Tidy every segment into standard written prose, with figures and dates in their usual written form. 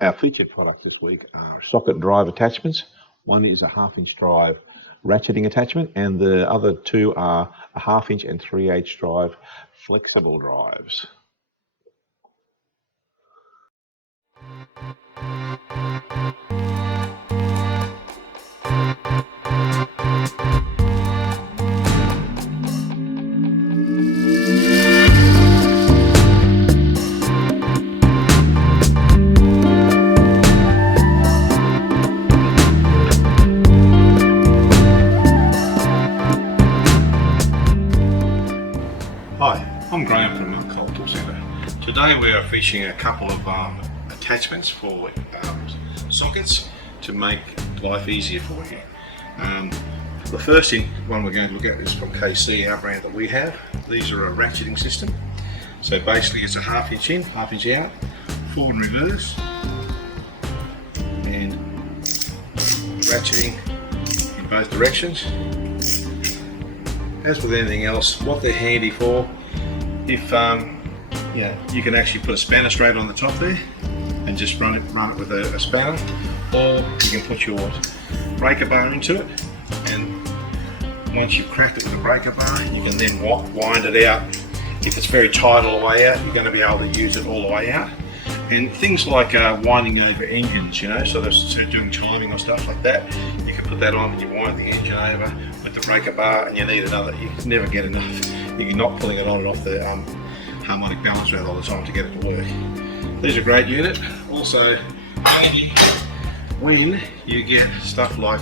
Our featured products this week are socket drive attachments. One is a 1/2-inch drive ratcheting attachment, and the other two are a 1/2-inch and 3/8 drive flexible drives. Hi, I'm Graham from Cold Tool Centre. Today we are featuring a couple of attachments for sockets to make life easier for you. The first one we're going to look at is from KC, our brand that we have. These are a ratcheting system. So basically it's a 1/2-inch in, 1/2-inch out, forward and reverse, and ratcheting in both directions. As with anything else, what they're handy for, if you can actually put a spanner straight on the top there and just run it with a spanner, or you can put your breaker bar into it, and once you've cracked it with a breaker bar, you can then wind it out. If it's very tight all the way out, you're going to be able to use it all the way out. And things like winding over engines, so that's doing timing or stuff like that, you can put that on and you wind the engine over with the breaker bar, and you need another. You can never get enough. You're not pulling it on and off the harmonic balance wheel all the time to get it to work. These are a great unit. Also handy when you get stuff like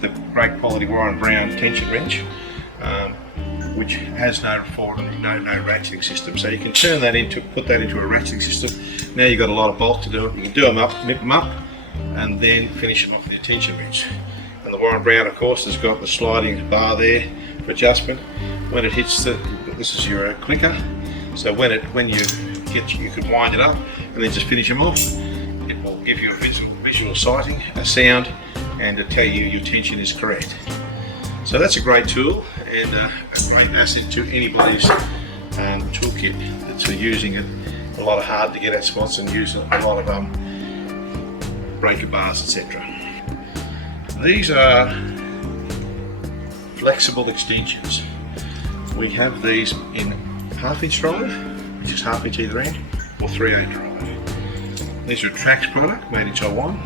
the great quality Warren Brown tension wrench, which has no ratcheting system. So you can put that into a ratcheting system. Now you've got a lot of bolts to do it. You can do them up, nip them up, and then finish them off with the tension wrench. And the Warren Brown, of course, has got the sliding bar there for adjustment. When it hits this is your clicker. So when you can wind it up and then just finish them off. It will give you a visual sighting, a sound, and to tell you your tension is correct. So that's a great tool and a great asset to anybody's toolkit that's using it. A lot of hard to get at spots and use a lot of breaker bars, etc. These are flexible extensions. We have these in 1/2-inch drive, which is 1/2-inch either end, or 3/8 drive. These are a Trax product made in Taiwan.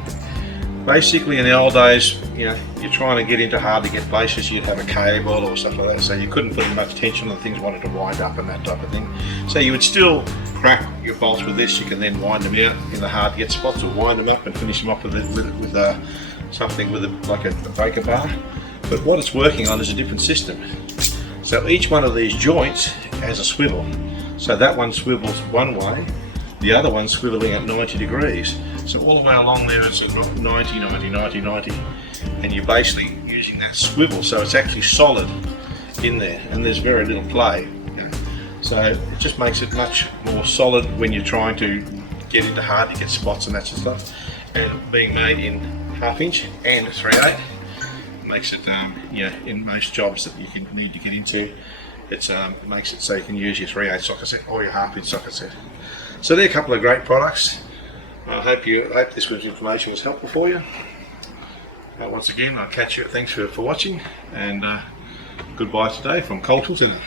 Basically, in the old days, you're trying to get into hard to get places, you'd have a cable or stuff like that, so you couldn't put much tension on things, wanted to wind up and that type of thing. So you would still crack your bolts with this. You can then wind them out in the hard to get spots, or wind them up and finish them off with something like a breaker bar. But what it's working on is a different system. So each one of these joints has a swivel. So that one swivels one way, the other one's swiveling at 90 degrees. So all the way along there it's 90, 90, 90, 90, and you're basically using that swivel, so it's actually solid in there, and there's very little play. So it just makes it much more solid when you're trying to get into hard to get spots and that sort of stuff. And being made in 1/2-inch and 3/8 makes it, in most jobs that you can need to get into, it makes it so you can use your 3/8 socket set or your 1/2-inch socket set. So they're a couple of great products. I hope this information was helpful for you. Once again, I'll catch you. Thanks for watching, and goodbye today from Cold Tool Centre.